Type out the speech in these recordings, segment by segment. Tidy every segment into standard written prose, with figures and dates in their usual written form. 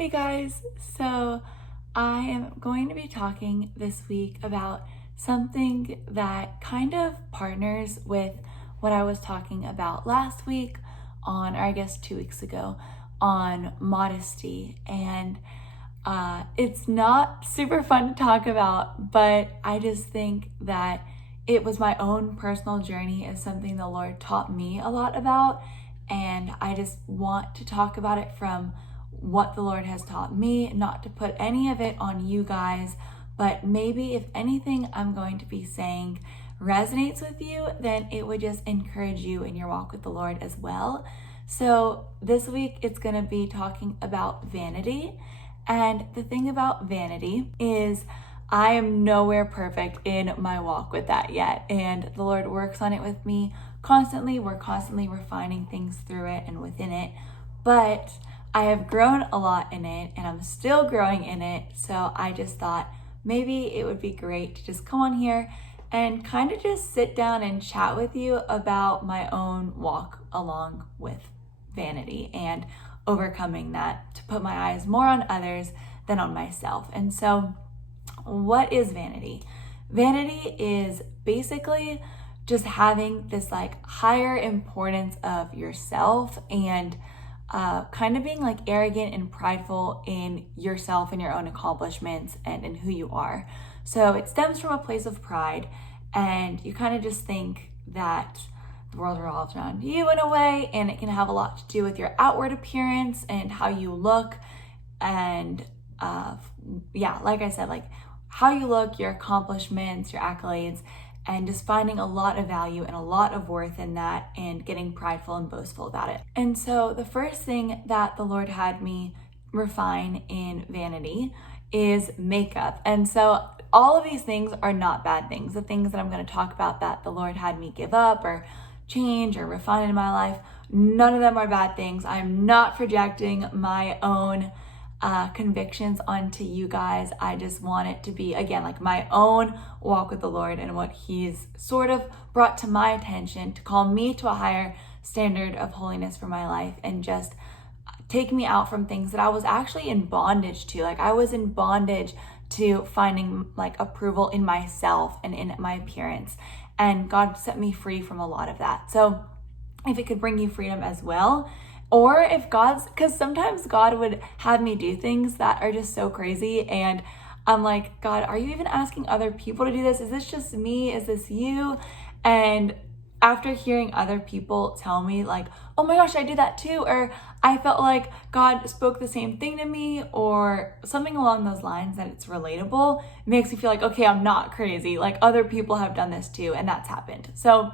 Hey guys, so I am going to be talking this week about something that kind of partners with what I was talking about last week or I guess 2 weeks ago, on modesty. And it's not super fun to talk about, but I just think that it was my own personal journey as something the Lord taught me a lot about. And I just want to talk about it from what the Lord has taught me, not to put any of it on you guys, but maybe if anything I'm going to be saying resonates with you, then it would just encourage you in your walk with the Lord as well. So this week it's going to be talking about vanity. And the thing about vanity is I am nowhere perfect in my walk with that yet. And the Lord works on it with me constantly. We're constantly refining things through it and within it. But I have grown a lot in it and I'm still growing in it. So I just thought maybe it would be great to just come on here and kind of just sit down and chat with you about my own walk along with vanity and overcoming that, to put my eyes more on others than on myself. And so what is vanity? Vanity is basically just having this like higher importance of yourself and kind of being like arrogant and prideful in yourself and your own accomplishments and in who you are. So it stems from a place of pride, and you kind of just think that the world revolves around you in a way, and it can have a lot to do with your outward appearance and how you look. And like I said, like how you look, your accomplishments, your accolades, and just finding a lot of value and a lot of worth in that and getting prideful and boastful about it. And so the first thing that the Lord had me refine in vanity is makeup. And so all of these things are not bad things. The things that I'm going to talk about that the Lord had me give up or change or refine in my life, none of them are bad things. I'm not projecting my own convictions onto you guys. I just want it to be, again, like my own walk with the Lord and what He's sort of brought to my attention to call me to a higher standard of holiness for my life and just take me out from things that I was actually in bondage to. Like I was in bondage to finding like approval in myself and in my appearance. And God set me free from a lot of that. So if it could bring you freedom as well, or if because sometimes God would have me do things that are just so crazy. And I'm like, God, are you even asking other people to do this? Is this just me? Is this you? And after hearing other people tell me like, oh my gosh, I did that too. Or I felt like God spoke the same thing to me or something along those lines, that it's relatable, it makes me feel like, okay, I'm not crazy. Like other people have done this too. And that's happened. So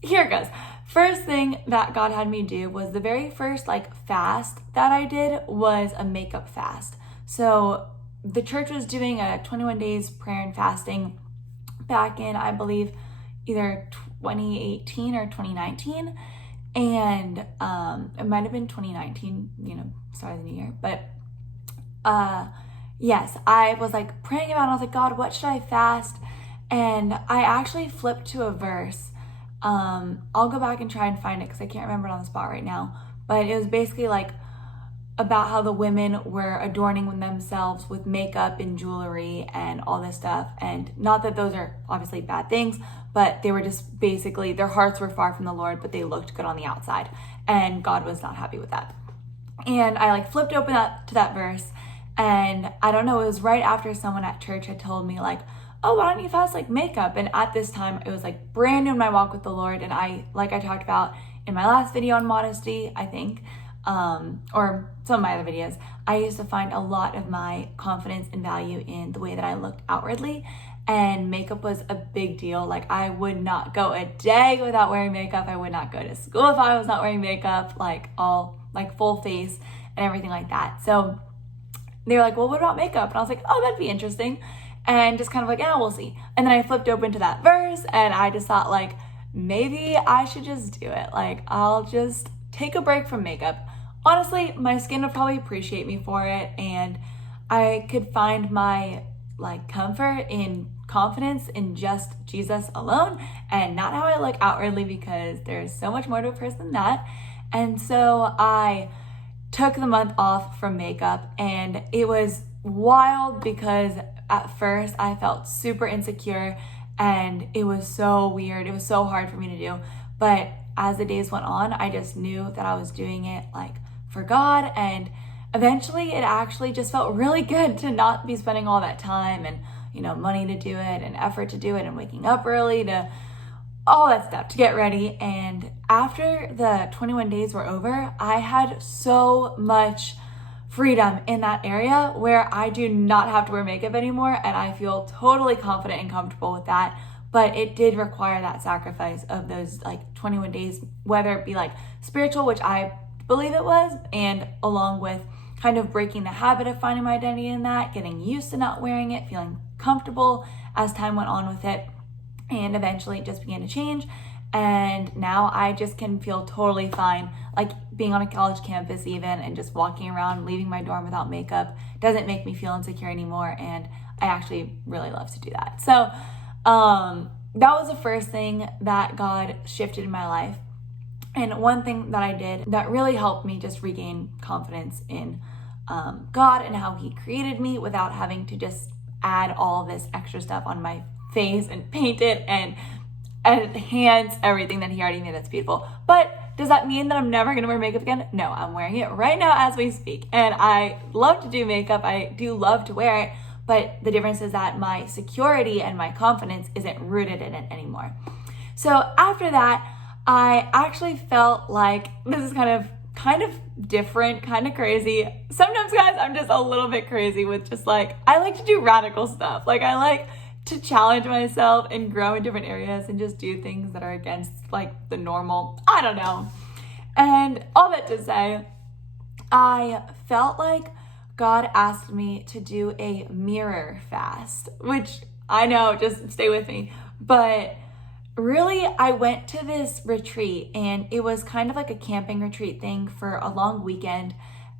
here it goes. First thing that God had me do was the very first like fast that I did was a makeup fast. So the church was doing a 21 days prayer and fasting back in, I believe, either 2018 or 2019. And it might have been 2019, start of the new year. But yes, I was like praying about it. I was like, God, what should I fast? And I actually flipped to a verse. I'll go back and try and find it because I can't remember it on the spot right now, but it was basically like about how the women were adorning themselves with makeup and jewelry and all this stuff. And not that those are obviously bad things, but they were just basically, their hearts were far from the Lord, but they looked good on the outside, and God was not happy with that. And I like flipped open to that verse, and I don't know, it was right after someone at church had told me like, oh, why don't you fast like makeup? And at this time, it was like brand new in my walk with the Lord. And I talked about in my last video on modesty, I think, or some of my other videos, I used to find a lot of my confidence and value in the way that I looked outwardly. And makeup was a big deal. Like I would not go a day without wearing makeup. I would not go to school if I was not wearing makeup, like all like full face and everything like that. So they were like, well, what about makeup? And I was like, oh, that'd be interesting. And just kind of like, yeah, we'll see. And then I flipped open to that verse and I just thought like, maybe I should just do it. Like, I'll just take a break from makeup. Honestly, my skin would probably appreciate me for it. And I could find my like comfort in confidence in just Jesus alone and not how I look outwardly, because there's so much more to a person than that. And so I took the month off from makeup, and it was wild because at first I felt super insecure and it was so weird. It was so hard for me to do. But as the days went on, I just knew that I was doing it like for God, and eventually it actually just felt really good to not be spending all that time and, money to do it and effort to do it and waking up early to all that stuff to get ready. And after the 21 days were over, I had so much freedom in that area where I do not have to wear makeup anymore, and I feel totally confident and comfortable with that. But it did require that sacrifice of those like 21 days, whether it be like spiritual, which I believe it was, and along with kind of breaking the habit of finding my identity in that, getting used to not wearing it, feeling comfortable as time went on with it, and eventually it just began to change. And now I just can feel totally fine, like being on a college campus even, and just walking around, leaving my dorm without makeup doesn't make me feel insecure anymore, and I actually really love to do that. So that was the first thing that God shifted in my life. And one thing that I did that really helped me just regain confidence in God and how He created me without having to just add all this extra stuff on my face and paint it and enhance everything that He already made that's beautiful. But does that mean that I'm never going to wear makeup again? No, I'm wearing it right now as we speak. And I love to do makeup. I do love to wear it. But the difference is that my security and my confidence isn't rooted in it anymore. So after that, I actually felt like this is kind of different, kind of crazy. Sometimes, guys, I'm just a little bit crazy with just like, I like to do radical stuff. Like I like to challenge myself and grow in different areas and just do things that are against like the normal. I don't know. And all that to say, I felt like God asked me to do a mirror fast, which I know, just stay with me. But really, I went to this retreat, and it was kind of like a camping retreat thing for a long weekend.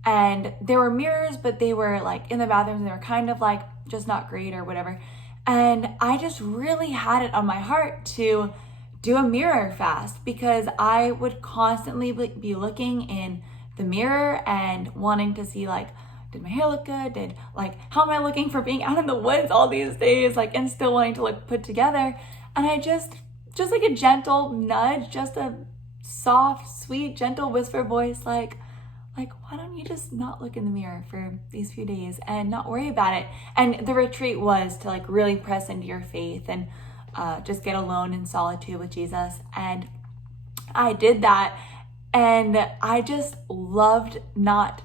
And there were mirrors, but they were like in the bathrooms, and they were kind of like just not great or whatever. And I just really had it on my heart to do a mirror fast, because I would constantly be looking in the mirror and wanting to see like, did my hair look good? How am I looking for being out in the woods all these days? And still wanting to look put together. And I just like a gentle nudge, just a soft, sweet, gentle whisper voice, like, why don't you just not look in the mirror for these few days and not worry about it? And the retreat was to like really press into your faith and just get alone in solitude with Jesus. And I did that, and I just loved not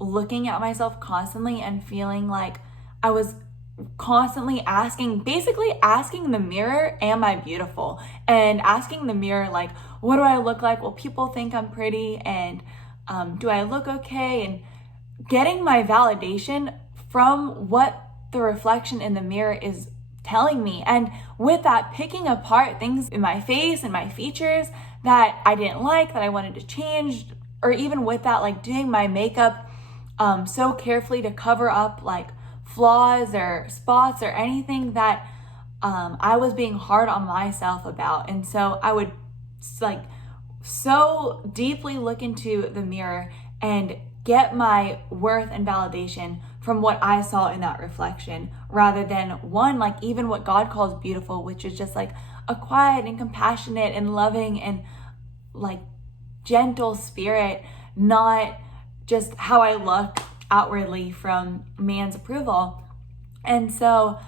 looking at myself constantly and feeling like I was constantly basically asking the mirror, am I beautiful? And asking the mirror, like, what do I look like? Will people think I'm pretty? And do I look okay? And getting my validation from what the reflection in the mirror is telling me. And with that, picking apart things in my face and my features that I didn't like, that I wanted to change, or even with that, like doing my makeup so carefully to cover up like flaws or spots or anything that I was being hard on myself about. And so I would like so deeply look into the mirror and get my worth and validation from what I saw in that reflection, rather than like even what God calls beautiful, which is just like a quiet and compassionate and loving and like gentle spirit, not just how I look outwardly from man's approval. And so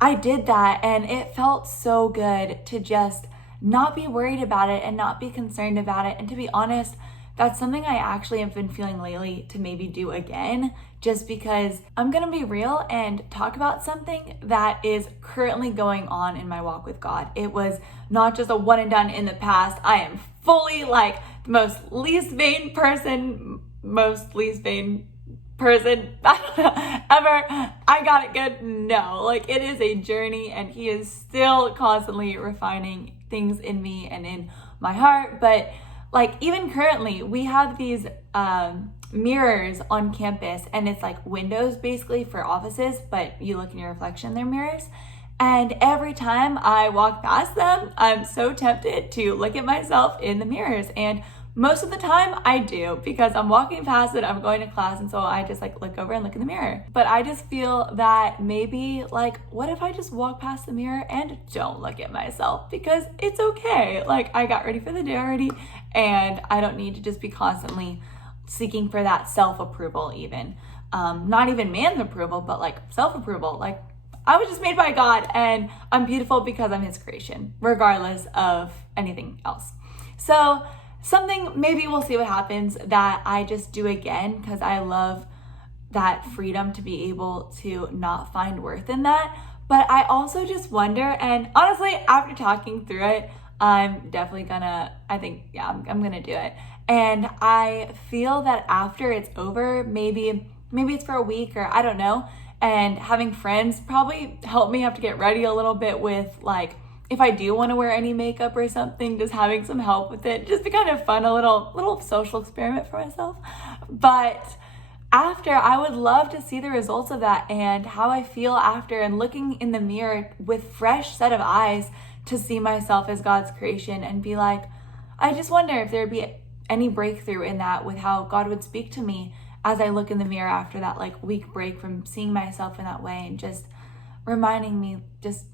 I did that, and it felt so good to just not be worried about it and not be concerned about it. And to be honest, that's something I actually have been feeling lately to maybe do again, just because I'm gonna be real and talk about something that is currently going on in my walk with God. It was not just a one and done in the past. I am fully like the most least vain person I don't know, ever. I got it good. No, like it is a journey, and He is still constantly refining things in me and in my heart. But like even currently, we have these mirrors on campus, and it's like windows basically for offices, but you look in your reflection in their mirrors. And every time I walk past them, I'm so tempted to look at myself in the mirrors. And most of the time I do, because I'm walking past it, I'm going to class, and so I just like look over and look in the mirror. But I just feel that maybe like, what if I just walk past the mirror and don't look at myself? Because it's okay. Like, I got ready for the day already, and I don't need to just be constantly seeking for that self-approval even. Not even man's approval, but like self-approval. Like, I was just made by God, and I'm beautiful because I'm his creation, regardless of anything else. So something, maybe we'll see what happens, that I just do again, because I love that freedom to be able to not find worth in that. But I also just wonder, and honestly, after talking through it, I'm definitely gonna, I'm gonna do it. And I feel that after it's over, maybe it's for a week, or I don't know, and having friends probably help me have to get ready a little bit with, like, if I do want to wear any makeup or something, just having some help with it, just be kind of fun, a little social experiment for myself. But after, I would love to see the results of that and how I feel after, and looking in the mirror with fresh set of eyes to see myself as God's creation and be like, I just wonder if there'd be any breakthrough in that, with how God would speak to me as I look in the mirror after that like week break from seeing myself in that way, and just reminding me just,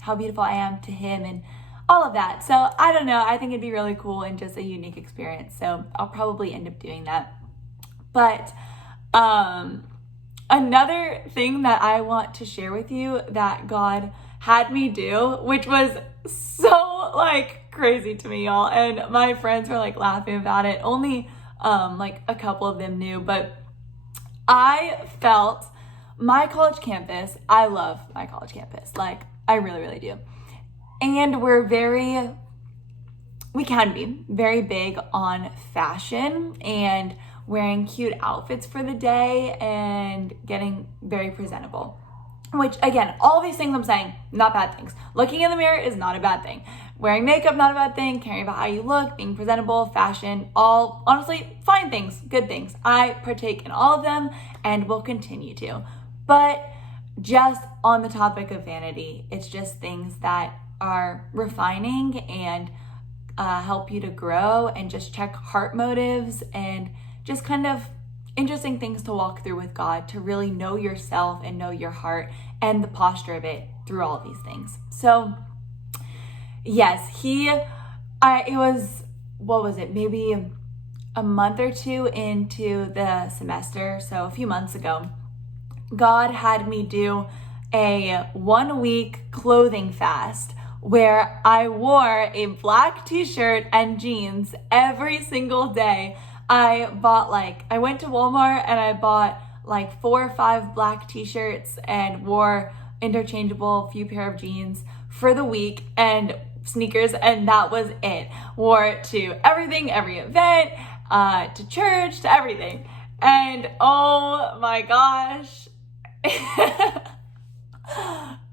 how beautiful I am to him and all of that. So I don't know, I think it'd be really cool and just a unique experience. So I'll probably end up doing that. But another thing that I want to share with you that God had me do, which was so like crazy to me, y'all, and my friends were like laughing about it. Only like a couple of them knew, but I felt my college campus, I love my college campus. Like, I really, really do. And we can be very big on fashion and wearing cute outfits for the day and getting very presentable. Which, again, all these things I'm saying, not bad things. Looking in the mirror is not a bad thing. Wearing makeup, not a bad thing. Caring about how you look, being presentable, fashion, all honestly fine things, good things. I partake in all of them and will continue to. But just on the topic of vanity, it's just things that are refining and help you to grow, and just check heart motives, and just kind of interesting things to walk through with God, to really know yourself and know your heart and the posture of it through all these things. So yes, it was, what was it, maybe a month or two into the semester, so a few months ago, God had me do a 1 week clothing fast where I wore a black t-shirt and jeans every single day. I went to Walmart and I bought like 4 or 5 black t-shirts and wore interchangeable few pair of jeans for the week, and sneakers, and that was it. Wore it to everything, every event, to church, to everything. And oh my gosh,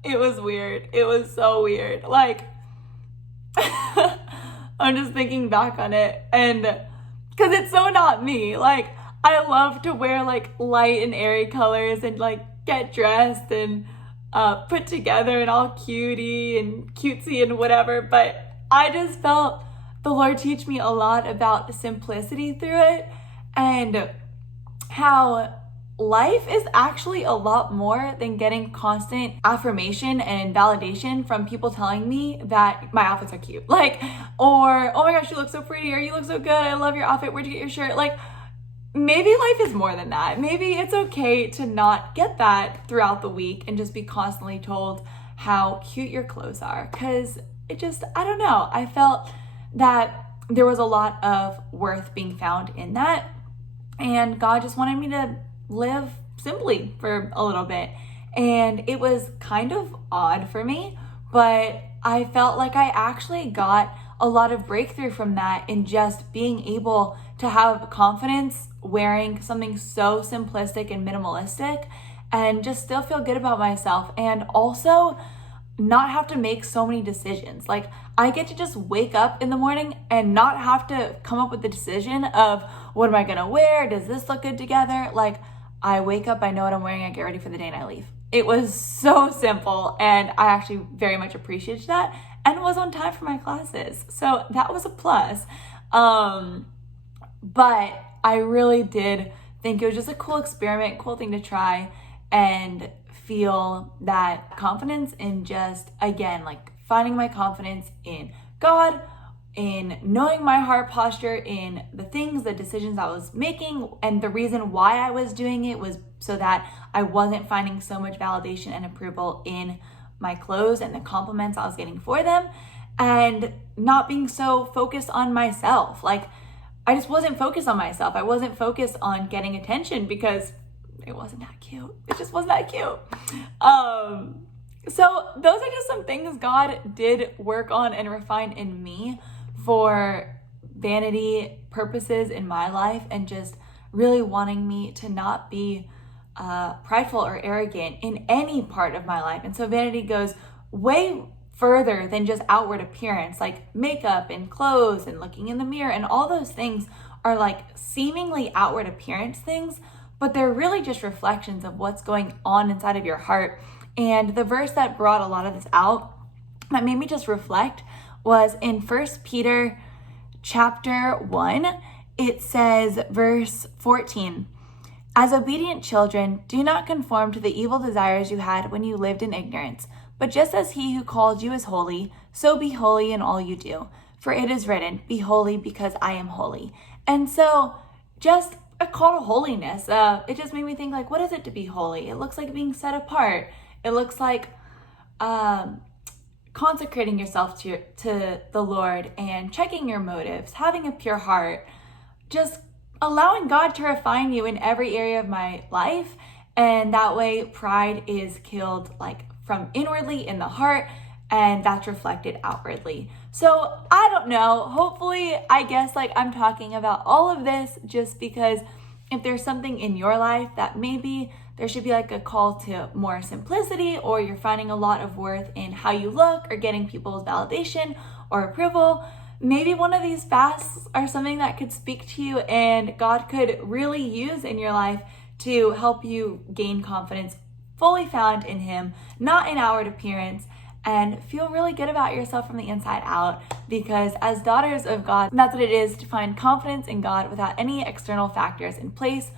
it was weird. It was so weird. Like, I'm just thinking back on it, and because it's so not me. Like, I love to wear like light and airy colors and like get dressed and put together and all cutie and cutesy and whatever. But I just felt the Lord teach me a lot about simplicity through it, and how life is actually a lot more than getting constant affirmation and validation from people telling me that my outfits are cute. Like, or, oh my gosh, you look so pretty, or you look so good, I love your outfit, where'd you get your shirt? Like, maybe life is more than that. Maybe it's okay to not get that throughout the week and just be constantly told how cute your clothes are. Because it just, I don't know. I felt that there was a lot of worth being found in that. And God just wanted me to live simply for a little bit. And it was kind of odd for me, but I felt like I actually got a lot of breakthrough from that, in just being able to have confidence wearing something so simplistic and minimalistic, and just still feel good about myself, and also not have to make so many decisions. Like, I get to just wake up in the morning and not have to come up with the decision of, what am I gonna wear? Does this look good together? Like, I wake up, I know what I'm wearing, I get ready for the day, and I leave. It was so simple, and I actually very much appreciated that, and was on time for my classes. So that was a plus. But I really did think it was just a cool experiment, cool thing to try, and feel that confidence in just, again, like finding my confidence in God, in knowing my heart posture, in the things, the decisions I was making. And the reason why I was doing it was so that I wasn't finding so much validation and approval in my clothes and the compliments I was getting for them, and not being so focused on myself. Like, I just wasn't focused on myself. I wasn't focused on getting attention because it wasn't that cute. It just wasn't that cute. So those are just some things God did work on and refine in me for vanity purposes in my life, and just really wanting me to not be prideful or arrogant in any part of my life. And so vanity goes way further than just outward appearance, like makeup and clothes and looking in the mirror, and all those things are like seemingly outward appearance things, but they're really just reflections of what's going on inside of your heart. And the verse that brought a lot of this out, that made me just reflect, was in 1 Peter chapter 1. It says, verse 14, "As obedient children, do not conform to the evil desires you had when you lived in ignorance. But just as he who called you is holy, so be holy in all you do. For it is written, be holy because I am holy." And so just a call to holiness. It just made me think, like, what is it to be holy? It looks like being set apart. It looks like consecrating yourself to the Lord and checking your motives, having a pure heart, just allowing God to refine you in every area of my life. And that way pride is killed, like, from inwardly in the heart, and that's reflected outwardly. So I don't know, hopefully, I guess, like, I'm talking about all of this just because if there's something in your life that maybe there should be like a call to more simplicity, or you're finding a lot of worth in how you look or getting people's validation or approval, maybe one of these fasts are something that could speak to you and God could really use in your life to help you gain confidence fully found in Him, not in outward appearance, and feel really good about yourself from the inside out. Because as daughters of God, that's what it is to find confidence in God without any external factors in place.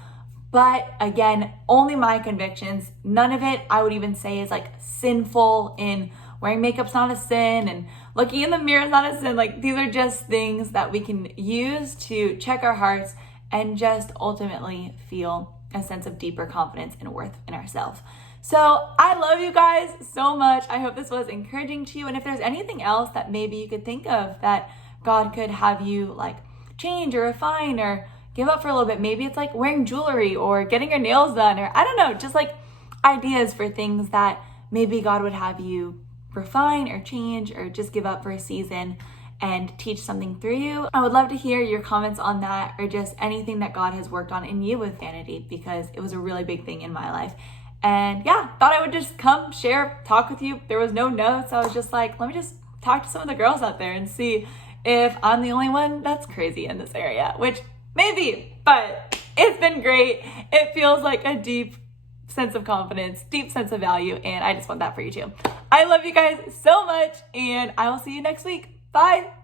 But again, only my convictions. None of it I would even say is like sinful. In wearing makeup's not a sin, and looking in the mirror is not a sin. Like, these are just things that we can use to check our hearts and just ultimately feel a sense of deeper confidence and worth in ourselves. So I love you guys so much. I hope this was encouraging to you. And if there's anything else that maybe you could think of that God could have you like change or refine or give up for a little bit, maybe it's like wearing jewelry or getting your nails done, or I don't know, just like ideas for things that maybe God would have you refine or change or just give up for a season and teach something through you. I would love to hear your comments on that, or just anything that God has worked on in you with vanity, because it was a really big thing in my life. And yeah, thought I would just come share, talk with you. There was no notes. I was just like, let me just talk to some of the girls out there and see if I'm the only one that's crazy in this area, which maybe, but it's been great. It feels like a deep sense of confidence, deep sense of value, and I just want that for you too. I love you guys so much, and I will see you next week. Bye.